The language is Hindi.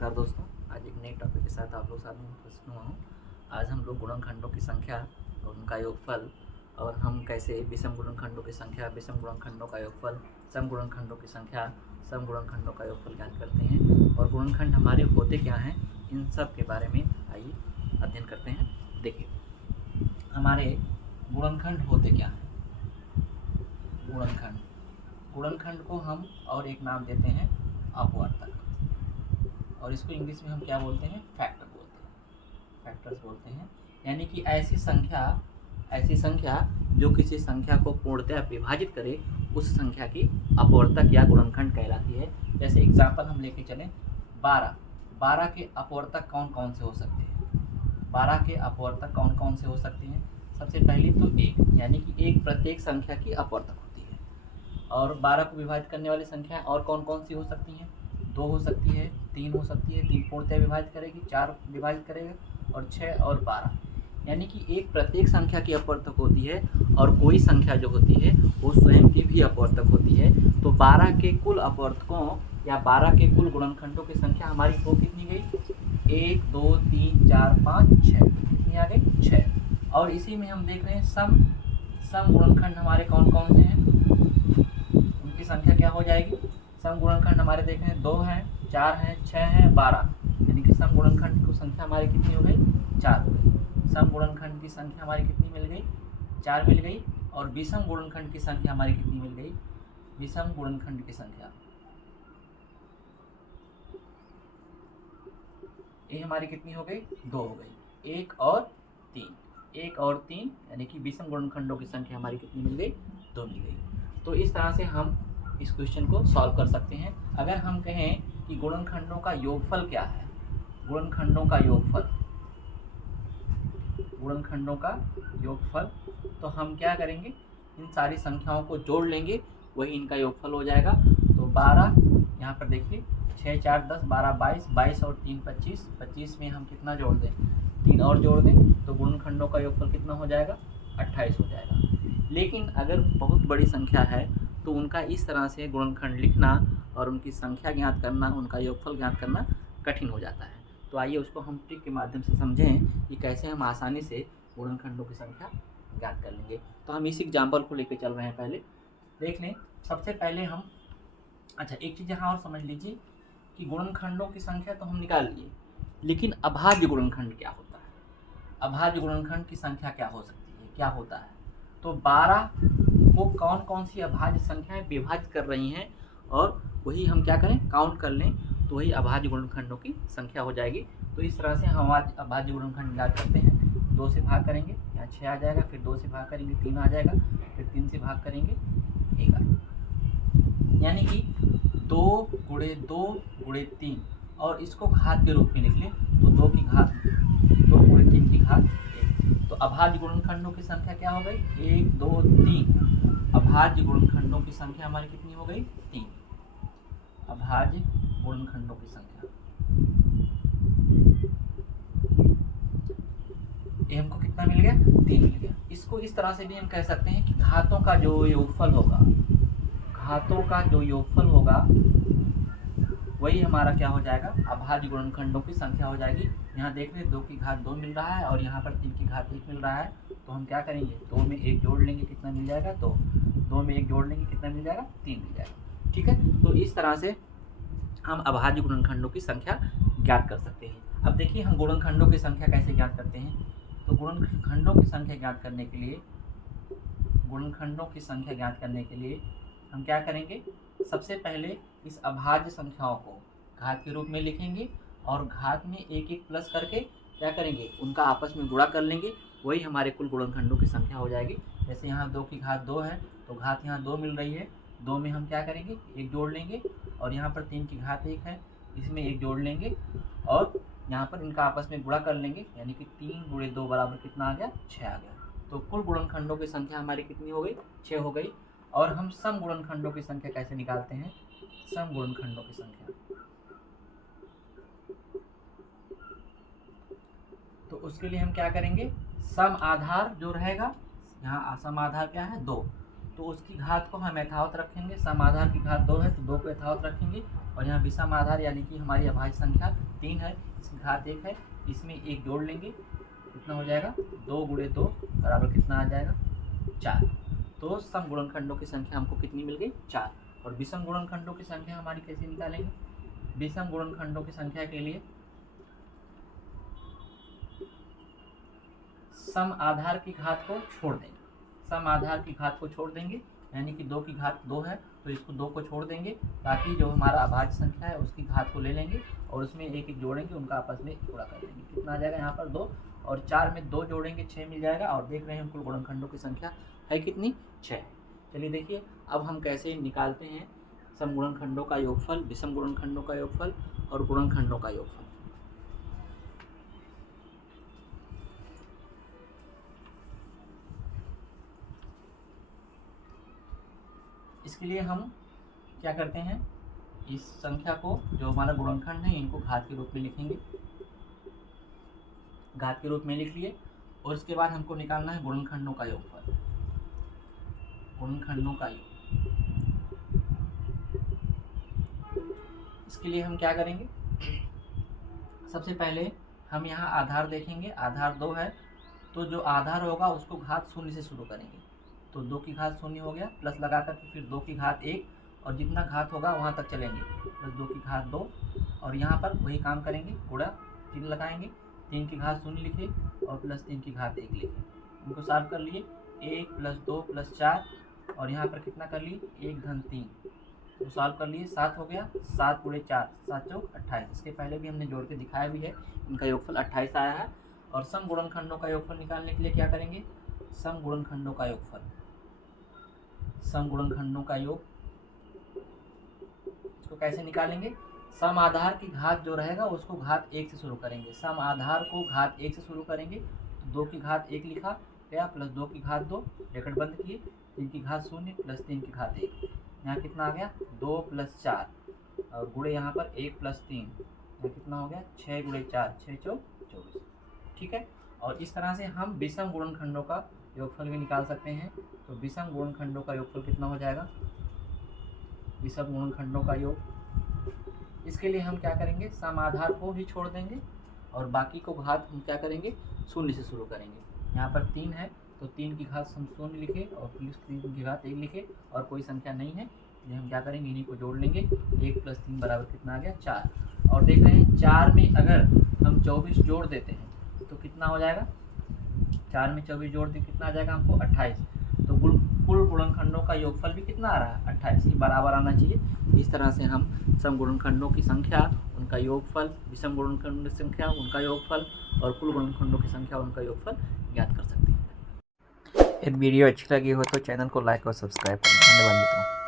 नमस्कार दोस्तों, आज एक नए टॉपिक के साथ आप लोग सामने उपस्थित हुआ हूँ। आज हम लोग गुणनखंडों की संख्या और उनका योगफल और हम कैसे विषम गुणनखंडों की संख्या, विषम गुणनखंडों का योगफल, सम गुणनखंडों की संख्या, सम गुणनखंडों का योगफल ज्ञात करते हैं और गुणनखंड हमारे होते क्या हैं, इन सब के बारे में आइए अध्ययन करते हैं। देखिए, हमारे गुणनखंड होते क्या हैं। गुणनखंड को हम और एक नाम देते हैं अपवर्तक, और इसको इंग्लिश में हम क्या बोलते हैं, फैक्टर बोलते हैं, फैक्टर्स बोलते हैं। यानी कि ऐसी संख्या जो किसी संख्या को पूर्णतः विभाजित करे, उस संख्या की अपवर्तक या गुणनखंड कहलाती है। जैसे एग्जाम्पल हम लेके चलें 12 के अपवर्तक कौन कौन से हो सकते हैं। 12 के अपवर्तक कौन कौन से हो सकते हैं। सबसे पहली तो 1, यानी कि 1 प्रत्येक संख्या की अपवर्तक होती है। और 12 को विभाजित करने वाली संख्या और कौन कौन सी हो सकती हैं। 2 हो सकती है, 3 हो सकती है, 3 पूर्णतः विभाजित करेगी, 4 विभाजित करेगा, और 6 और 12। यानी कि एक प्रत्येक संख्या की अपवर्तक होती है और कोई संख्या जो होती है वो स्वयं की भी अपवर्तक होती है। तो 12 के कुल अपवर्तकों या 12 के कुल गुणनखंडों की संख्या हमारी हो कितनी गई, 1 2 3 4 5 6, कितनी आ गई, 6। और इसी में हम देख रहे हैं सम गुणनखंड हमारे कौन कौन से हैं, उनकी संख्या क्या हो जाएगी। सम गुणनखंड हमारे देख रहे हैं 2 हैं, 4 हैं, 6 हैं, 12, यानी कि सम गुणनखंड की संख्या हमारी कितनी हो गई, 4 हो गई। सम गुणनखंड की संख्या हमारी कितनी मिल गई, 4 मिल गई। और विषम गुणनखंड की संख्या हमारी कितनी मिल गई, विषम गुणनखंड की संख्या ये हमारी कितनी हो गई, 2 हो गई। 1 और 3, यानी कि विषम गुणनखंडों की संख्या हमारी कितनी मिल गई, 2 मिल गई। तो इस तरह से हम इस क्वेश्चन को सॉल्व कर सकते हैं। अगर हम कहें कि गुणनखंडों का योगफल क्या है, गुणनखंडों का योगफल, तो हम क्या करेंगे, इन सारी संख्याओं को जोड़ लेंगे, वही इनका योगफल हो जाएगा। तो 12, यहाँ पर देखिए 6 4 10 12 22, 22 और 3 25, 25 में हम कितना जोड़ दें, 3 और जोड़ दें, तो गुणनखंडों का योगफल कितना हो जाएगा, 28 हो जाएगा। लेकिन अगर बहुत बड़ी संख्या है तो उनका इस तरह से गुणनखंड लिखना और उनकी संख्या ज्ञात करना, उनका योगफल ज्ञात करना कठिन हो जाता है। तो आइए उसको हम ट्रिक के माध्यम से समझें कि कैसे हम आसानी से गुणनखंडों की संख्या ज्ञात कर लेंगे। तो हम इस एग्जाम्पल को लेकर चल रहे हैं। पहले देख लें, सबसे पहले हम एक चीज़ यहाँ और समझ लीजिए कि गुणनखंडों की संख्या तो हम निकाल लिए, लेकिन अभाज्य गुणनखंड क्या होता है। अभाज्य गुणनखंड की संख्या क्या हो सकती है, क्या होता है। तो 12 को कौन कौन सी अभाज्य संख्याएं विभाजित कर रही हैं, और वही हम क्या करें, काउंट कर लें, तो वही अभाज्य गुणनखंडों की संख्या हो जाएगी। तो इस तरह से हम आज अभाज्य गुणनखंड ज्ञात करते हैं। 2 से भाग करेंगे, यहाँ 6 आ जाएगा, फिर 2 से भाग करेंगे 3 आ जाएगा, फिर 3 से भाग करेंगे 1 आ जाएगा। यानी कि 2 गुणे 2 गुणे 3, और इसको घात के रूप में लिख लें, तो 2 गुणे 3 की घात 1। तो अभाज्य गुणनखंडों की संख्या क्या हो गई, 1 2 3। अभाज्य गुणनखंडों की संख्या हमारी कितनी हो गई, 3। अभाज्य गुणनखंडों की संख्या ये हमको कितना मिल गया, 3 मिल गया। इसको इस तरह से भी हम कह सकते हैं कि घातों का जो योगफल होगा, वही हमारा क्या हो जाएगा, अभाज्य गुणनखंडों की संख्या हो जाएगी। यहाँ देख रहे 2 की घात 2 मिल रहा है और यहाँ पर 3 की घात 1 मिल रहा है, तो हम क्या करेंगे, 2 में 1 जोड़ लेंगे, कितना मिल जाएगा, 2 में 1 जोड़ लेंगे, कितना मिल जाएगा, 3 मिल जाएगा। ठीक है, तो इस तरह से हम अभाज्य गुणनखंडों की संख्या ज्ञात कर सकते हैं। अब देखिए हम गुणनखंडों की संख्या कैसे ज्ञात करते हैं। तो गुणनखंडों की संख्या ज्ञात करने के लिए हम क्या करेंगे, सबसे पहले इस अभाज्य संख्याओं को घात के रूप में लिखेंगे और घात में एक एक प्लस करके क्या करेंगे, उनका आपस में गुणा कर लेंगे, वही हमारे कुल गुणनखंडों की संख्या हो जाएगी। जैसे यहाँ 2 की घात 2 है, तो घात यहाँ 2 मिल रही है, 2 में हम क्या करेंगे, 1 जोड़ लेंगे, और यहाँ पर 3 की घात 1 है, इसमें 1 जोड़ लेंगे और यहाँ पर इनका आपस में गुणा कर लेंगे, यानी कि 3 गुणे 2 बराबर कितना आ गया, 6 आ गया। तो कुल गुणनखंडों की संख्या हमारी कितनी हो गई, 6 हो गई। और हम सम गुणनखंडों की संख्या कैसे निकालते हैं, सम गुणनखंडों की संख्या, तो उसके लिए हम क्या करेंगे, सम आधार जो रहेगा, यहाँ सम आधार क्या है, 2, तो उसकी घात को हम यथावत रखेंगे। सम आधार की घात 2 है तो 2 को यथावत रखेंगे, और यहाँ विषम आधार यानी कि हमारी अभाज्य संख्या 3 है, इसकी घात 1 है, इसमें 1 जोड़ लेंगे, कितना हो जाएगा 2 गुणे 2 बराबर कितना आ जाएगा 4। तो सम गुणनखंडों की संख्या हमको कितनी मिल गई 4। और विषम गुणनखंडों की संख्या हमारी कैसे निकालेंगे? विषम गुणनखंडों की संख्या के लिए सम आधार की घात को छोड़ देंगे। सम आधार की घात को छोड़ देंगे यानी कि 2 की घात 2 है तो इसको 2 को छोड़ देंगे, ताकि जो हमारा अभाज्य संख्या है उसकी घात को ले लेंगे और उसमें एक एक जोड़ेंगे, उनका आपस में गुणा कर देंगे। कितना आ जाएगा यहाँ पर 2, और 4 में 2 जोड़ेंगे 6 मिल जाएगा। और देख रहे हैं कुल गुणनखंडों की संख्या है कितनी 6। चलिए देखिए अब हम कैसे निकालते हैं सम गुणनखंडों का योगफल, विषम गुणनखंडों का योगफल और गुणनखंडों का योगफल। इसके लिए हम क्या करते हैं, इस संख्या को जो हमारा गुणनखंड है इनको घात के रूप में लिखेंगे, घात के रूप में लिख लिए। और इसके बाद हमको निकालना है गुणनखंडों का योगफल, गुणनखंडों का योग। इसके लिए हम क्या करेंगे, सबसे पहले हम यहाँ आधार देखेंगे। आधार 2 है तो जो आधार होगा उसको घात 0 से शुरू करेंगे। तो 2 की घात 0 हो गया, प्लस लगा कर फिर 2 की घात 1, और जितना घात होगा वहाँ तक चलेंगे, प्लस 2 की घात 2, और यहाँ पर वही काम करेंगे, गुणा 3 लगाएंगे, 3 की घात 0 लिखे और प्लस 3 की घात 1 लिखे। इनको सॉल्व कर लिए, 1 + 2 + 4, और यहाँ पर कितना कर लिए 1 धन 3, तो सॉल्व कर लिए 7 हो गया। 7 × 4 7 × 4 28। इसके पहले भी हमने जोड़ के दिखाया भी है, इनका योगफल 28 आया है। और सम गुणनखंडों का योगफल निकालने के लिए क्या करेंगे, सम गुणनखंडों का योगफल, सम गुणनखंडों का योग, इसको कैसे निकालेंगे, सम आधार की घात जो रहेगा उसको घात 1 से शुरू करेंगे। सम आधार को घात 1 से शुरू करेंगे, तो 2 की घात 1 लिखा गया, प्लस 2 की घात 2, ब्रैकेट बंद किए, 3 की घात 0 प्लस 3 की घात 1, यहाँ कितना आ गया 2 + 4, और गुणे यहाँ पर 1 + 3, यहाँ कितना हो गया 6 × 4 6 × 24। ठीक है। और इस तरह से हम विषम गुणनखंडों का योगफल भी निकाल सकते हैं। तो विषम गुणनखंडों का योगफल कितना हो जाएगा, विषम गुणनखंडों का योग, इसके लिए हम क्या करेंगे, सम आधार को ही छोड़ देंगे और बाकी को घात हम क्या करेंगे 0 से शुरू करेंगे। यहाँ पर 3 है तो 3 की घात हम 0 लिखे और प्लस 3 की घात 1 लिखे, और कोई संख्या नहीं है इसलिए हम क्या करेंगे, इन्हीं को जोड़ लेंगे। 1 + 3 बराबर कितना आ गया 4। और देख रहे हैं 4 में अगर हम 24 जोड़ देते हैं तो कितना हो जाएगा, 4 में 24 जोड़ दे कितना आ जाएगा हमको 28। तो कुल गुणनखंडों का योगफल भी कितना आ रहा है 28, ही बराबर आना चाहिए। इस तरह से हम सम गुणनखंडों की संख्या, उनका योगफल, विषम गुणनखंड की संख्या उनका योगफल, और कुल गुणनखंडों की संख्या उनका योगफल ज्ञात कर सकते हैं। यदि वीडियो अच्छी लगी हो तो चैनल को लाइक और सब्सक्राइब करें। धन्यवाद मित्रों।